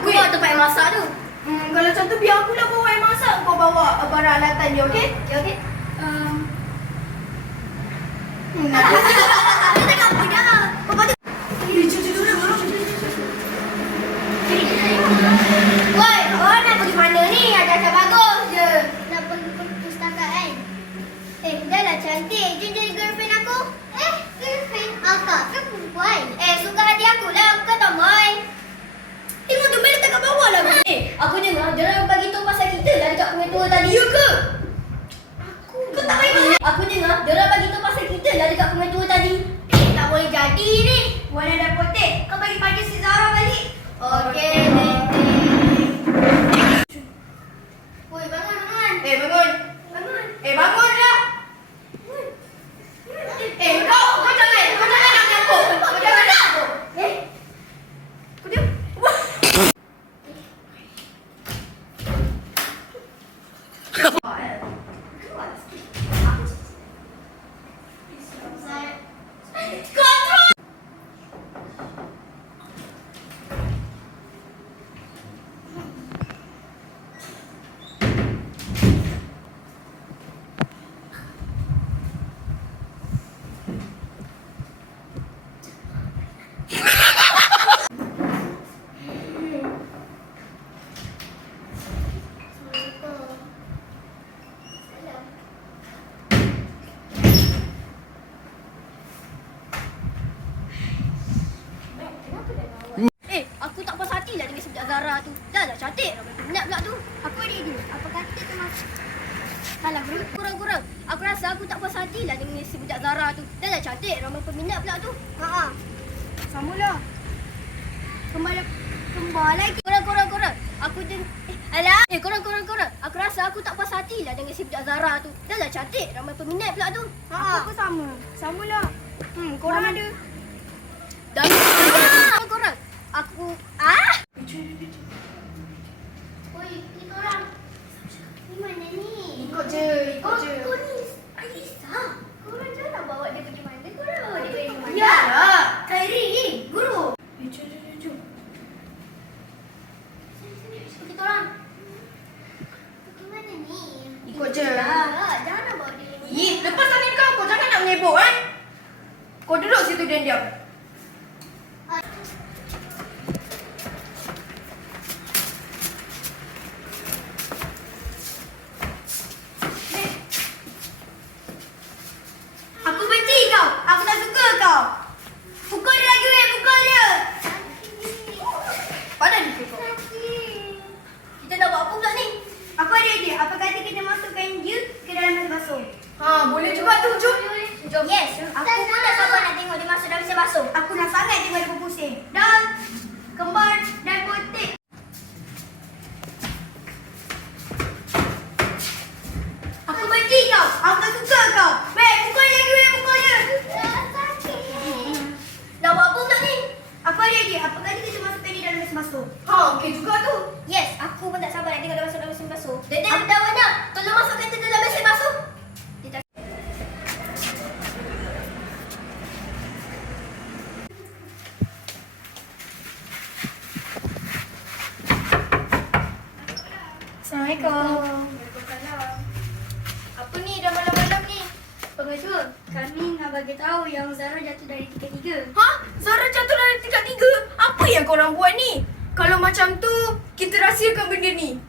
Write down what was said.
Aku bawa tempat yang masak tu. Kalau macam tu biar aku lah bawa yang masak. Kau bawa barang alatan dia, okey? Okey. Aku tak apa dah. Papa tu. Woi, awak nak pergi mana ni? Ada bagus je. Nak pergi perpustakaan. Dah lah cantik. Jom jadi girlfriend aku. Girlfriend? Akak kan perempuan. Suka hati aku lah. Kau tak main. Tengok tu bel dekat bawah lah. Aku dengar diorang bagi tahu pasal kita lah dekat pengetua tadi. Ya ke? Kau tak main mana? Aku dengar diorang bagi tahu pasal kita lah dekat pengetua tadi. Tak boleh jadi ni. Warna dah potek. Kau bagi pada si Zara balik. Okey, Woi, bangun. Bangun. Bangun lah. Kau jangan nak menyampuk. Kau jangan nak. Kau diam. Aku tak puas hati lah dengan si budak Zara tu. Dah cantik. Ramai peminat pula tu. Aku ada idea. Apa kata kita masuk? Alah, kurang. Aku rasa aku tak puas hati lah dengan si budak Zara tu. Dah cantik. Ramai peminat pula tu. Samalah. Kembar lagi. Kurang. Aku alah. Kurang. Aku rasa aku tak puas hati lah dengan si budak Zara tu. Dah cantik. Ramai peminat pula tu. Aku pun sama. Samalah. Korang ada. Dah kurang. Aku Woi, kita orang. Ni mana ni? Ikut je. Kau ni Alisa. Korang jangan bawa dia pergi mana. Korang bawa dia pergi mana? Yalah. Khairi ni. Guru. Jom. Kita orang. Pergi mana ni? Ikut je. Jangan bawa dia. Lepas tangan kau jangan nak menyebuk Kau duduk situ dan diam. Aku benci kau. Aku tak suka kau. Pukul dia lagi, pukul dia. Padan dia kau. kita nak buat apa pula ni? Aku ada idea. Apa kata kita masukkan dia ke dalam mesin basuh? Boleh juga tu. Jom. Yes. Aku pun nak sabar nak tengok dia masuk dalam mesin basuh. Aku nak sangat tengok dia berpusing. Dan kembar dan potek. Aku benci kau. Aku tak suka kau. Pukul dia. Nak buat apa pula ni? Aku ada idea. Apa kata kita masukkan dia dalam mesin basuh? Okey juga tu. Yes, aku pun tak sabar nak tengok dia masuk dalam mesin basuh. Dedek, dah Wana, tolong masukkan dia dalam mesin basuh. Assalamualaikum. Apa ni dah malam-malam ni? Pengetua, kami nak bagi tahu yang Zara jatuh dari tingkat 3. Zara jatuh dari tingkat 3? Apa yang korang buat ni? Kalau macam tu, kita rahsiakan benda ni.